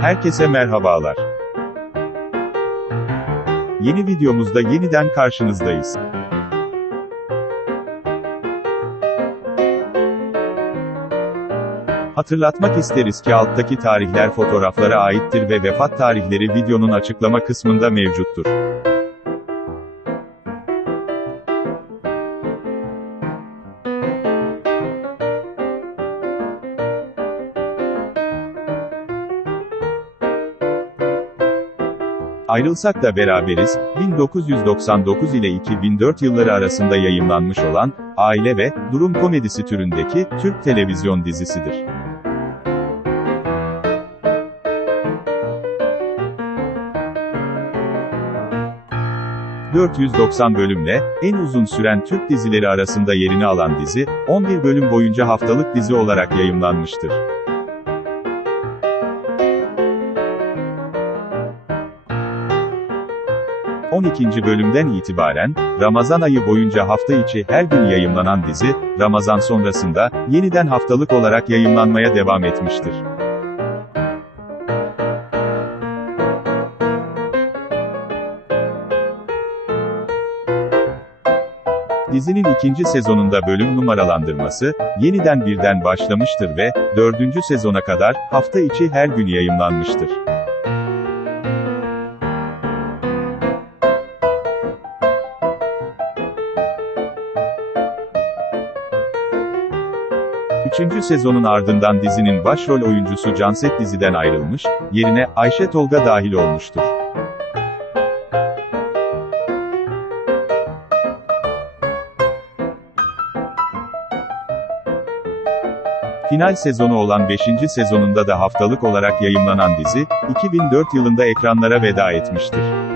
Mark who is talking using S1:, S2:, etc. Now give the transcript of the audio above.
S1: Herkese merhabalar. Yeni videomuzda yeniden karşınızdayız. Hatırlatmak isteriz ki alttaki tarihler fotoğraflara aittir ve vefat tarihleri videonun açıklama kısmında mevcuttur. Ayrılsak da beraberiz, 1999 ile 2004 yılları arasında yayımlanmış olan, aile ve durum komedisi türündeki Türk televizyon dizisidir. ...490 bölümle, en uzun süren Türk dizileri arasında yerini alan dizi, 11 bölüm boyunca haftalık dizi olarak yayımlanmıştır. 12. bölümden itibaren, Ramazan ayı boyunca hafta içi her gün yayımlanan dizi, Ramazan sonrasında, yeniden haftalık olarak yayımlanmaya devam etmiştir. Dizinin ikinci sezonunda bölüm numaralandırması, yeniden birden başlamıştır ve, dördüncü sezona kadar, hafta içi her gün yayımlanmıştır. Üçüncü sezonun ardından dizinin başrol oyuncusu Canset diziden ayrılmış, yerine Ayşe Tolga dahil olmuştur. Final sezonu olan 5. sezonunda da haftalık olarak yayımlanan dizi, 2004 yılında ekranlara veda etmiştir.